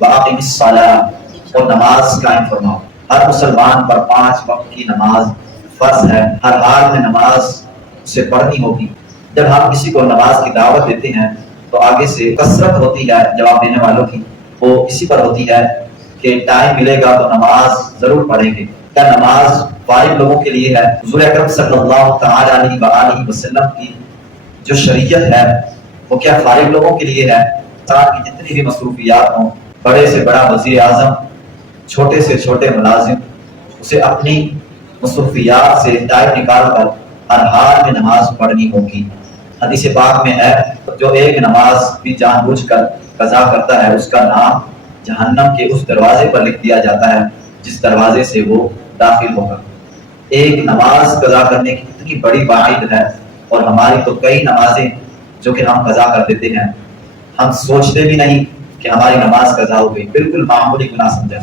وَأَقِمِ الصَّلَاةَ اور نماز قائم فرماؤ۔ ہر مسلمان پر 5 وقت کی نماز فرض ہے، ہر حال میں نماز اسے پڑھنی ہوگی۔ جب ہم کسی کو نماز کی دعوت دیتے ہیں تو آگے سے کثرت ہوتی ہے جواب دینے والوں کی، وہ اسی پر ہوتی ہے کہ ٹائم ملے گا تو نماز ضرور پڑھیں گے۔ کیا نماز فارغ لوگوں کے لیے ہے؟ حضور اکرم صلی اللہ تعالی علیہ وآلہ وسلم کی جو شریعت ہے وہ کیا فارغ لوگوں کے لیے ہے؟ انسان کی جتنی بھی مصروفیات ہوں، بڑے سے بڑا وزیر اعظم، چھوٹے سے چھوٹے ملازم، اسے اپنی مصروفیات سے ٹائم نکال کر ہر حال میں نماز پڑھنی ہوگی۔ حدیث پاک میں ہے جو ایک نماز بھی جان بوجھ کر قضا کرتا ہے اس کا نام جہنم کے اس دروازے پر لکھ دیا جاتا ہے جس دروازے سے وہ داخل ہوگا۔ ایک نماز قضا کرنے کی اتنی بڑی باعث ہے، اور ہماری تو کئی نمازیں جو کہ ہم قضا کر دیتے ہیں، ہم سوچتے بھی نہیں کہ ہماری نماز قضا ہو گئی، بالکل معمولی گناہ سمجھا۔